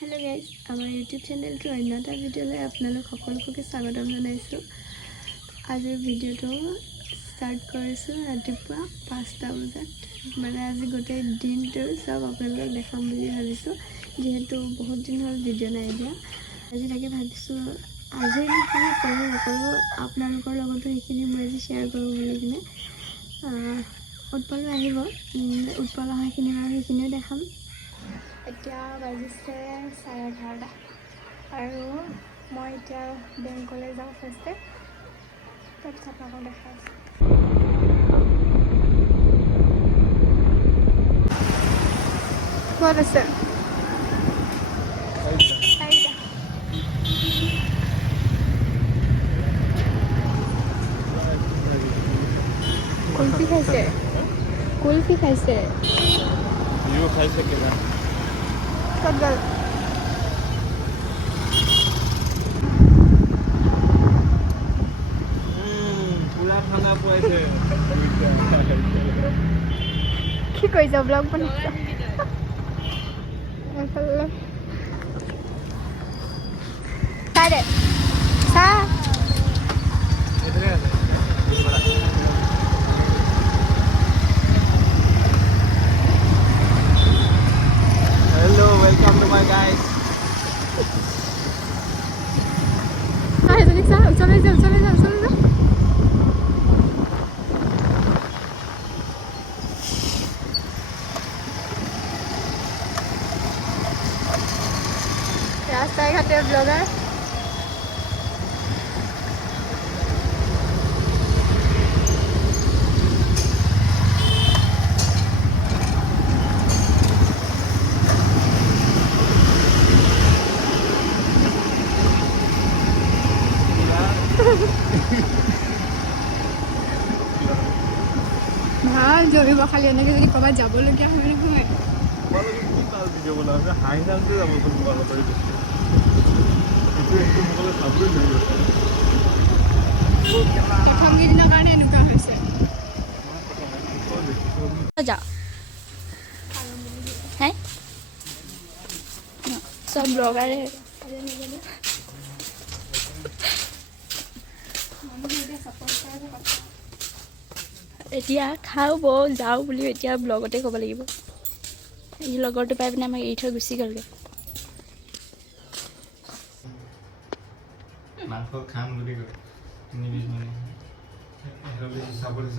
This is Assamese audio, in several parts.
हेलो गाइज आमार यूट्यूब चैनल तो अन्य এটা ভিডিওলৈ আপোনালোক সকলোকে স্বাগতম জনাইছোঁ। আজিৰ ভিডিওটো স্টাৰ্ট কৰিছোঁ ৰাতিপুৱা 5টা বজাত। মানে আজি গোটেই দিনটো সব আপোনালোকক দেখাম বুলি ভাবিছোঁ, যেহেতু বহুত দিন হ'ল ভিডিও নাই দিয়া। আজি তাকে ভাবিছোঁ আজি কি কৰোঁ নকৰোঁ আপোনালোকৰ লগতো সেইখিনি মই আজি শ্বেয়াৰ কৰোঁ বুলি কিনে উৎপল আহিব। উৎপল অহাখিনি আৰু সেইখিনিও দেখাম। এতিয়া বাজিছে 11:30 আৰু মই এতিয়া বেংকলৈ যাওঁ ফাৰ্ষ্টে, তাৰপিছত আকৌ দেখাই আছোঁ। ক'ত আছে? কুলফি খাইছে, কুলফি খাইছে। খাইছে কেনা ক'ত গ'ল? পুৰা ঠাণ্ডা পৰাইছে। কি কৰিছ ব্লগ বনাইছ? এইফালে চাই দে চা। Hello, welcome to my guys. চলে যাও চলে যাও চলে যাও। রাস্তায় ঘাটে ব্লগার। ভাল জৰিব খালি এনেকৈ যদি ক'ৰবাত যাবলগীয়া হয় নহয়। প্ৰথম কেইদিনৰ কাৰণে এনেকুৱা হৈছে। যা হে চব ব্লগাৰে এতিয়া খাওঁ যাওঁ বুলি এতিয়া ব্লগতে ক'ব লাগিব। এই লগৰটো পাই পিনে আমাক এৰি থৈ গুচি গ'লগৈ। মাংস খাম বুলি কয় 20 মিনিট চাবলৈ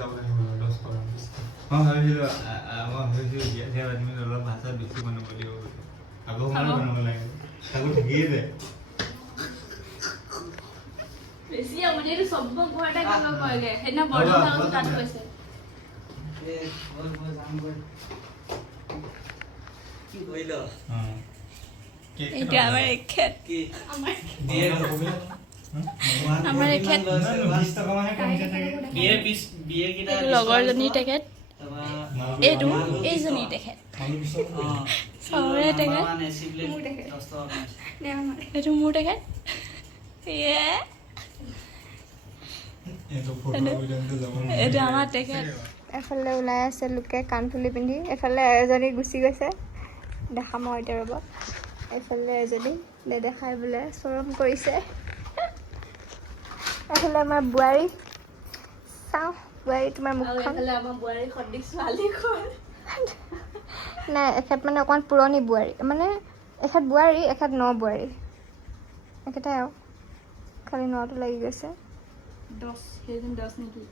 মই ভাবিছিলোঁ অলপ ভাষা বেছি বনাব লাগিব, আকৌ বনাব লাগে আকৌ ঠিকেই যায়। বেছি আপুনিটো চব ঘৰতে কৰিব পাৰেগে। সেইদিনা বৰদা চাউল তাত কৈছে এইটো আমাৰ এখেত, আমাৰ এখেত লগৰজনীৰ তেখেত, এইটো এইজনীৰ তেখেত, চবৰে তেখেত, এইটো মোৰ তেখেত। এইটো আমাৰ তেখেত। এফালে ওলাই আছে লোকে কাণফুলি পিন্ধি, এফালে এজনী গুচি গৈছে। দেখাম মই এতিয়া ৰ'ব। এইফালে এজনী নেদেখাই বোলে চৰম কৰিছে। এইফালে আমাৰ বোৱাৰী, চাওঁ বোৱাৰী তোমাৰ মুখখন। নাই এখেত মানে অকণমান পুৰণি বোৱাৰী, মানে এখেত বোৱাৰী এখেত ন বোৱাৰী একেটাই আৰু, খালি নটো লাগি গৈছে। 10 নেকি?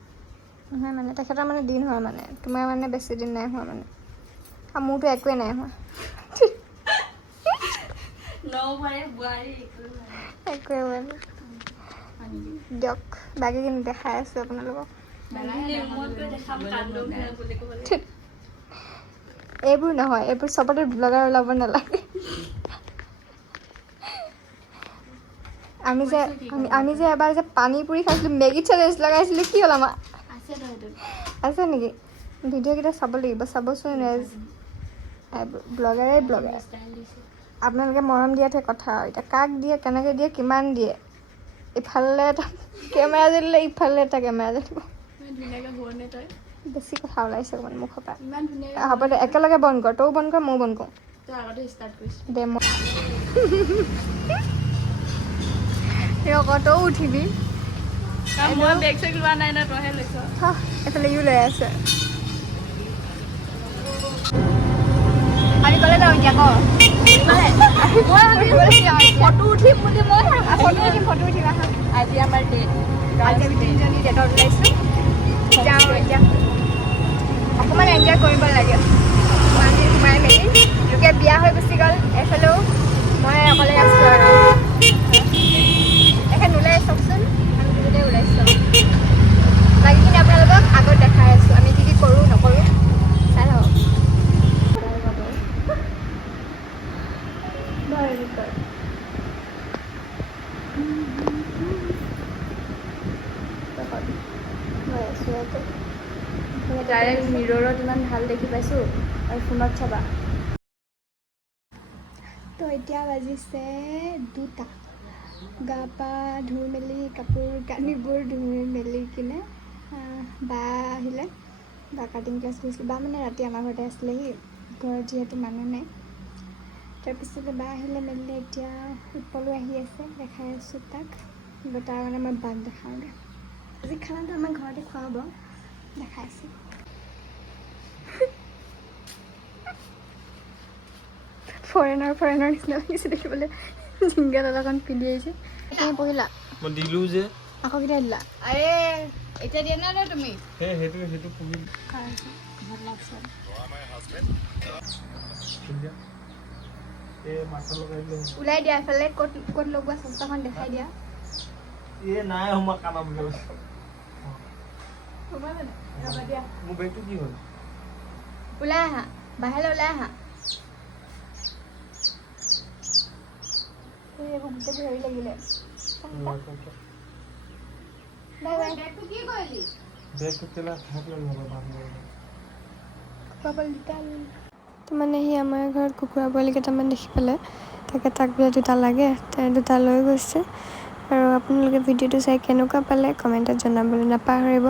নহয় মানে তেখেতৰ মানে দিন হোৱা, মানে তোমাৰ মানে বেছি দিন নাই হোৱা মানে, আৰু মোৰতো একোৱে নাই হোৱা। একোৱে মানে দিয়ক, বাকীখিনি দেখাই আছোঁ আপোনালোকক। এইবোৰ নহয়, এইবোৰ চবতে ব্লগাৰ ওলাব নালাগে। আমি যে এবাৰ যে পানী পুৰি খাইছিলোঁ, মেগী চেলেঞ্জ লগাইছিলোঁ, কি হ'ল আমাৰ? আছে নেকি? ভিডিঅ'কেইটা চাব লাগিব, চাবচোন ৰেজ। ব্লগাৰে ব্লগাৰ, আপোনালোকে মৰম দিয়াতহে কথা। এতিয়া কাক দিয়ে, কেনেকৈ দিয়ে, কিমান দিয়ে। ইফালে এটা কেমেৰা জ্বলিলে ইফালে এটা কেমেৰা জ্বলিব। বেছি কথা ওলাইছে অকণমান মুখৰ পৰা। হ'ব দে, একেলগে বন্ধ কৰ, তইও বন্ধ কৰ ময়ো বন্ধ কৰোঁ। ডেমো তই উঠিবি মই বেগ চেগ লোৱা নাই না তইহে লৈছ এফালে ইও লৈ আছে আমি ক'লে যাওঁ এতিয়া ফটো উঠিম বুলি মই ফটো উঠিম আহা আজি আমাৰ ডেট আজি আমি তিনিজনী ডেটত ওলাইছোঁ যাওঁ এতিয়া অকণমান এনজয় কৰিব লাগে মানুহ সোমাই মেলি লোকে বিয়া হৈ গুচি গ'ল এফালেও মই অকলে আছোঁ আৰু এখন ওলাই চাওকচোন আমি দুজনে ওলাইছোঁ বাকীখিনি আপোনালোকক আগত দেখাই আছোঁ আমি কি কি কৰোঁ নকৰোঁ চাই লওক ডাইৰেক্ট মিৰৰত ইমান ভাল দেখি পাইছোঁ আৰু ফোনত চাবা তো এতিয়া বাজিছে 2টা গা পা ধুই মেলি কাপোৰ কানিবোৰ ধুই মেলি কিনে বা আহিলে বা কাটিং ক্লাছ কৰিছিলোঁ বা মানে ৰাতি আমাৰ ঘৰতে আছিলেহি ঘৰত যিহেতু মানুহ নাই তাৰপিছতে বা আহিলে মেলিলে এতিয়া উৎপলো আহি আছে দেখাই আছোঁ তাক তাৰ মানে মই বাক দেখাওঁগৈ আজি খানাটো আমাৰ ঘৰতে খোৱা হ'ব দেখাই আছোঁ ফৰেনাৰ নিচিনা লাগিছে দেখিবলৈ জিংগা দাদাখন পিন্ধি আহিছে তুমি পঢ়িলা মই দিলোঁ যে আকৌ কেতিয়া দিলা আৰে এতিয়া দিয়া নাই তুমি সেইটো পঢ়িলোঁ ওলাই দিয়া এফালে ক'ত ক'ত লগোৱা চস্তাখন দেখাই দিয়া নাই সময় কাণত মোৰ বেগটো কি হ'ল ওলাই আহা বাহিৰলৈ ওলাই আহা এইবোৰ গোটেইবোৰ হেৰি লাগিলে বাই বাই মানে সি আমাৰ ঘৰত কুকুৰা পোৱালি কেইটামান দেখি পেলাই তাক বোলে 2টা লাগে তাই 2টা লৈ গৈছে আৰু আপোনালোকে ভিডিঅ'টো চাই কেনেকুৱা পালে কমেণ্টত জনাবলৈ নাপাহৰিব